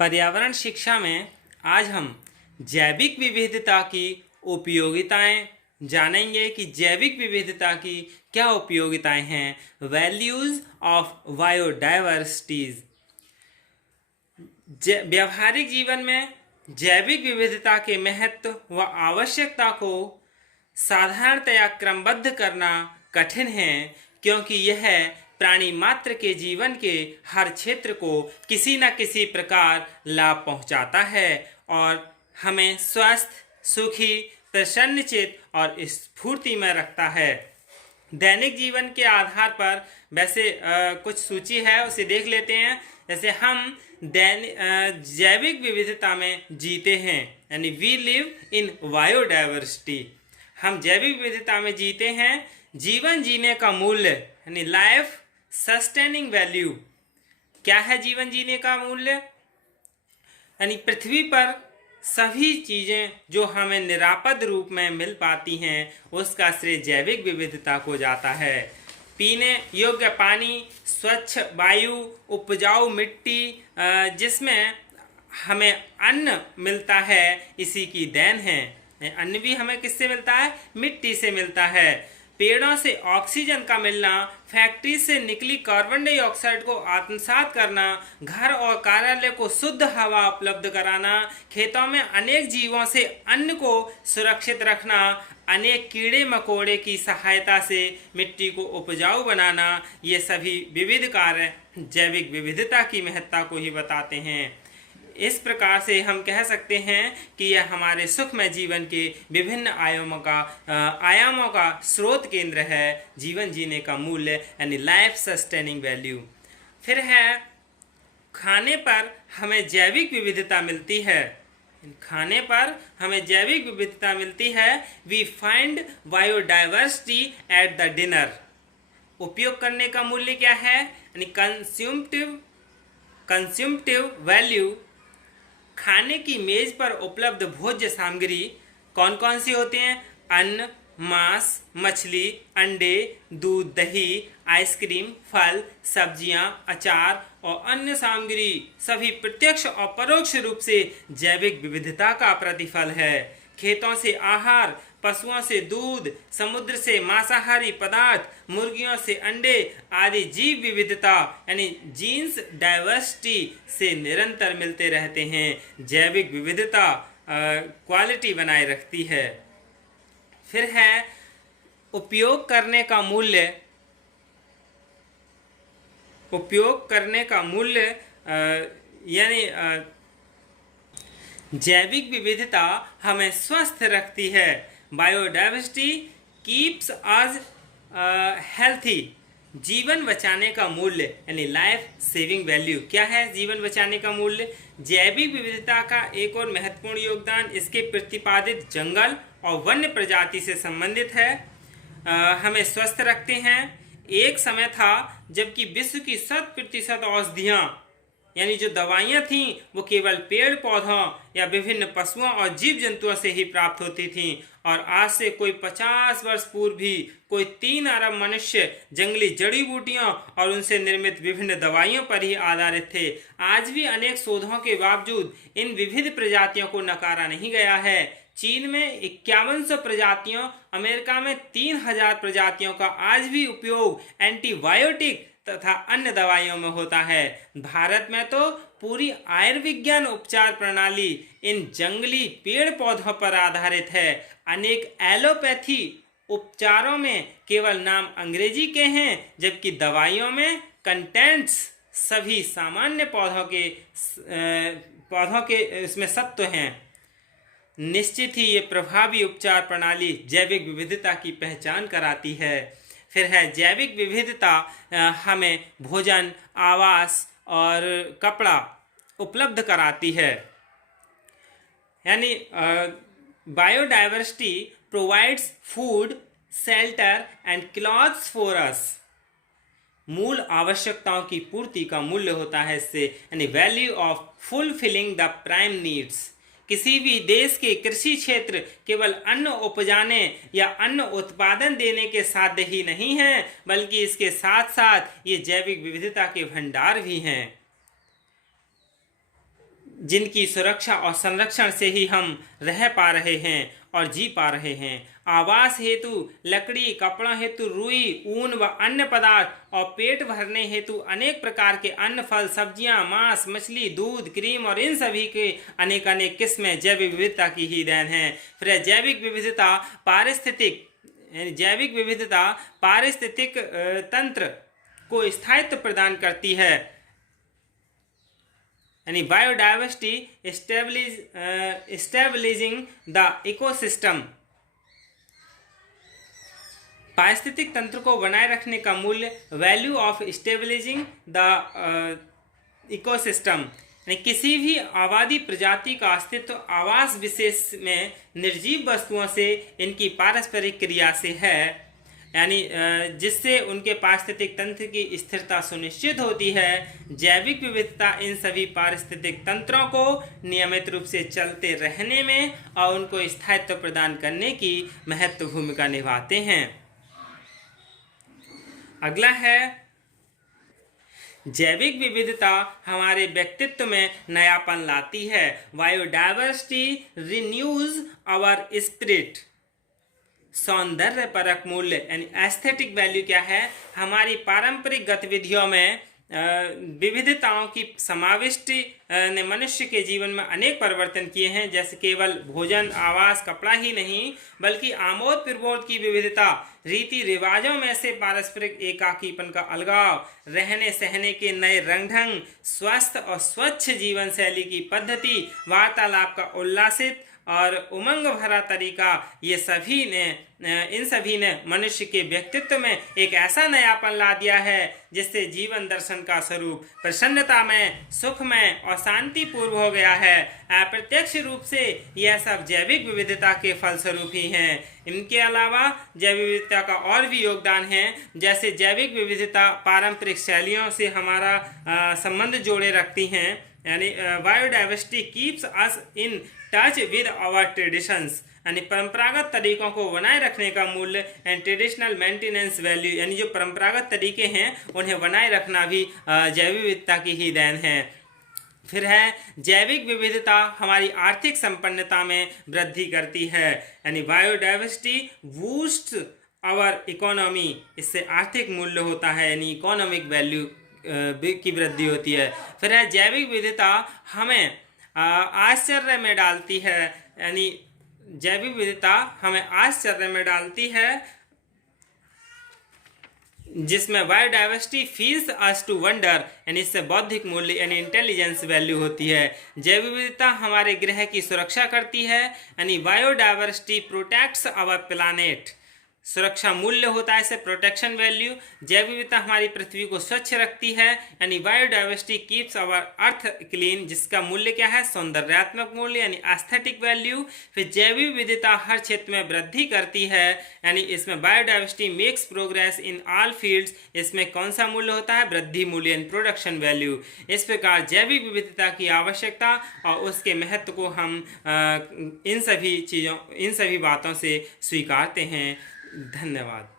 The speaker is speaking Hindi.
पर्यावरण शिक्षा में आज हम जैविक विविधता की उपयोगिताएं जानेंगे कि जैविक विविधता की क्या उपयोगिताएं हैं। Values of biodiversities. व्यवहारिक जीवन में जैविक विविधता के महत्व व आवश्यकता को साधारणतया क्रमबद्ध करना कठिन है, क्योंकि यह प्राणी मात्र के जीवन के हर क्षेत्र को किसी न किसी प्रकार लाभ पहुंचाता है और हमें स्वस्थ, सुखी, प्रसन्नचित और स्फूर्ति में रखता है। दैनिक जीवन के आधार पर वैसे कुछ सूची है, उसे देख लेते हैं। जैसे हम जैविक विविधता में जीते हैं, यानी वी लिव इन बायोडायवर्सिटी। हम जैविक विविधता में जीते हैं। जीवन जीने का मूल्य यानी लाइफ सस्टेनिंग वैल्यू। क्या है जीवन जीने का मूल्य? यानी पृथ्वी पर सभी चीज़ें जो हमें निरापद रूप में मिल पाती हैं, उसका श्रेय जैविक विविधता को जाता है। पीने योग्य पानी, स्वच्छ वायु, उपजाऊ मिट्टी, जिसमें हमें अन्न मिलता है, इसी की देन है। अन्न भी हमें किससे मिलता है? मिट्टी से मिलता है। पेड़ों से ऑक्सीजन का मिलना, फैक्ट्री से निकली कार्बन डाइऑक्साइड को आत्मसात करना, घर और कार्यालय को शुद्ध हवा उपलब्ध कराना, खेतों में अनेक जीवों से अन्न को सुरक्षित रखना, अनेक कीड़े मकोड़े की सहायता से मिट्टी को उपजाऊ बनाना, ये सभी विविध कार्य जैविक विविधता की महत्ता को ही बताते हैं। इस प्रकार से हम कह सकते हैं कि यह हमारे सुखमय जीवन के विभिन्न आयामों का स्रोत केंद्र है। जीवन जीने का मूल्य यानी लाइफ सस्टेनिंग वैल्यू। फिर है खाने पर हमें जैविक विविधता मिलती है। खाने पर हमें जैविक विविधता मिलती है। We find biodiversity at the dinner. उपयोग करने का मूल्य क्या है? यानी कंज्यूमटिव वैल्यू। खाने की मेज पर उपलब्ध भोज्य सामग्री कौन कौन सी होती हैं? अन्न, मांस, मछली, अंडे, दूध, दही, आइसक्रीम, फल, सब्जियां, अचार और अन्य सामग्री सभी प्रत्यक्ष और परोक्ष रूप से जैविक विविधता का प्रतिफल है। खेतों से आहार, पशुओं से दूध, समुद्र से मांसाहारी पदार्थ, मुर्गियों से अंडे आदि जीव विविधता यानी जीन्स डाइवर्सिटी से निरंतर मिलते रहते हैं। जैविक विविधता क्वालिटी बनाए रखती है। फिर है उपयोग करने का मूल्य। उपयोग करने का मूल्य यानी जैविक विविधता हमें स्वस्थ रखती है। बायोडाइवर्सिटी कीप्स अस हेल्थी। जीवन बचाने का मूल्य यानी लाइफ सेविंग वैल्यू। क्या है जीवन बचाने का मूल्य? जैविक विविधता का एक और महत्वपूर्ण योगदान इसके प्रतिपादित जंगल और वन्य प्रजाति से संबंधित है। हमें स्वस्थ रखते हैं। एक समय था जबकि विश्व की 100% औषधियाँ यानी जो दवाइयाँ थीं वो केवल पेड़ पौधों या विभिन्न पशुओं और जीव जंतुओं से ही प्राप्त होती थीं, और आज से कोई 50 वर्ष पूर्व भी कोई 3 अरब मनुष्य जंगली जड़ी बूटियों और उनसे निर्मित विभिन्न दवाइयों पर ही आधारित थे। आज भी अनेक शोधों के बावजूद इन विविध प्रजातियों को नकारा नहीं गया है। चीन में 5100 प्रजातियों, अमेरिका में 3000 प्रजातियों का आज भी उपयोग एंटीबायोटिक तथा अन्य दवाइयों में होता है। भारत में तो पूरी आयुर्विज्ञान उपचार प्रणाली इन जंगली पेड़ पौधों पर आधारित है। अनेक एलोपैथी उपचारों में केवल नाम अंग्रेजी के हैं, जबकि दवाइयों में कंटेंट्स सभी सामान्य पौधों के इसमें सत्व हैं। निश्चित ही ये प्रभावी उपचार प्रणाली जैविक विविधता की पहचान कराती है। फिर है जैविक विविधता हमें भोजन, आवास और कपड़ा उपलब्ध कराती है। यानी biodiversity provides food, shelter and clothes for us. मूल आवश्यकताओं की पूर्ति का मूल्य होता है इससे, यानी value of fulfilling the prime needs. किसी भी देश के कृषि क्षेत्र केवल अन्न उपजाने या अन्न उत्पादन देने के साध्य ही नहीं है, बल्कि इसके साथ साथ ये जैविक विविधता के भंडार भी हैं। जिनकी सुरक्षा और संरक्षण से ही हम रह पा रहे हैं और जी पा रहे हैं। आवास हेतु लकड़ी, कपड़ा हेतु रुई, ऊन व अन्य पदार्थ और पेट भरने हेतु अनेक प्रकार के अन्न, फल, सब्जियां, मांस, मछली, दूध, क्रीम और इन सभी के अनेक अनेक किस्में जैविक विविधता की ही देन है। फिर जैविक विविधता पारिस्थितिक तंत्र को स्थायित्व प्रदान करती है, यानी बायोडाइवर्सिटी स्टेबलिजिंग द इकोसिस्टम। पारिस्थितिक तंत्र को बनाए रखने का मूल्य वैल्यू ऑफ स्टेबलिजिंग द इकोसिस्टम, यानी किसी भी आबादी प्रजाति का अस्तित्व आवास विशेष में निर्जीव वस्तुओं से इनकी पारस्परिक क्रिया से है, यानी जिससे उनके पारिस्थितिक तंत्र की स्थिरता सुनिश्चित होती है। जैविक विविधता इन सभी पारिस्थितिक तंत्रों को नियमित रूप से चलते रहने में और उनको स्थायित्व प्रदान करने की महत्वपूर्ण भूमिका निभाते हैं। अगला है, जैविक विविधता हमारे व्यक्तित्व में नयापन लाती है। Biodiversity renews our spirit. सौंदर्य परक मूल्य यानी एस्थेटिक वैल्यू क्या है? हमारी पारंपरिक गतिविधियों में विविधताओं की समाविष्टि ने मनुष्य के जीवन में अनेक परिवर्तन किए हैं, जैसे केवल भोजन, आवास, कपड़ा ही नहीं बल्कि आमोद प्रमोद की विविधता, रीति रिवाजों में से पारस्परिक एकाकीपन का अलगाव, रहने सहने के नए रंग ढंग, स्वस्थ और स्वच्छ जीवन शैली की पद्धति, वार्तालाप का उल्लासित और उमंग भरा तरीका, इन सभी ने मनुष्य के व्यक्तित्व में एक ऐसा नयापन ला दिया है जिससे जीवन दर्शन का स्वरूप प्रसन्नता में, सुख में और शांतिपूर्व हो गया है। अप्रत्यक्ष रूप से यह सब जैविक विविधता के फलस्वरूप ही हैं। इनके अलावा जैविक विविधता का और भी योगदान है, जैसे जैविक विविधता पारंपरिक शैलियों से हमारा संबंध जोड़े रखती हैं, यानी biodiversity keeps us in touch with our traditions, यानी परंपरागत तरीकों को बनाए रखने का मूल्य एंड ट्रेडिशनल मेंटेनेंस वैल्यू, यानी जो परंपरागत तरीके हैं उन्हें बनाए रखना भी जैविक विविधता की ही देन है। फिर है, जैविक विविधता हमारी आर्थिक संपन्नता में वृद्धि करती है, यानी बायोडाइवर्सिटी बूस्ट आवर इकोनॉमी। इससे आर्थिक मूल्य होता है, यानी इकोनॉमिक वैल्यू की वृद्धि होती है। फिर है, जैविक विविधता हमें आश्चर्य में डालती है, यानी जैविक विविधता हमें आश्चर्य में डालती है, जिसमें biodiversity feels us to wonder, यानी इससे बौद्धिक मूल्य यानी इंटेलिजेंस वैल्यू होती है। जैविक विविधता हमारे ग्रह की सुरक्षा करती है, यानी बायोडाइवर्सिटी प्रोटेक्ट्स आवर प्लैनेट। सुरक्षा मूल्य होता है इसे प्रोटेक्शन वैल्यू। जैव विविधता हमारी पृथ्वी को स्वच्छ रखती है, यानी biodiversity keeps our earth clean, जिसका मूल्य क्या है? सौंदर्यात्मक मूल्य यानी एस्थेटिक वैल्यू। फिर जैव विविधता हर क्षेत्र में वृद्धि करती है, यानी इसमें biodiversity makes progress in all fields. इसमें कौन सा मूल्य होता है? वृद्धि मूल्य यानी प्रोडक्शन वैल्यू। इस प्रकार जैविक विविधता की आवश्यकता और उसके महत्व को हम इन सभी बातों से स्वीकारते हैं। धन्यवाद।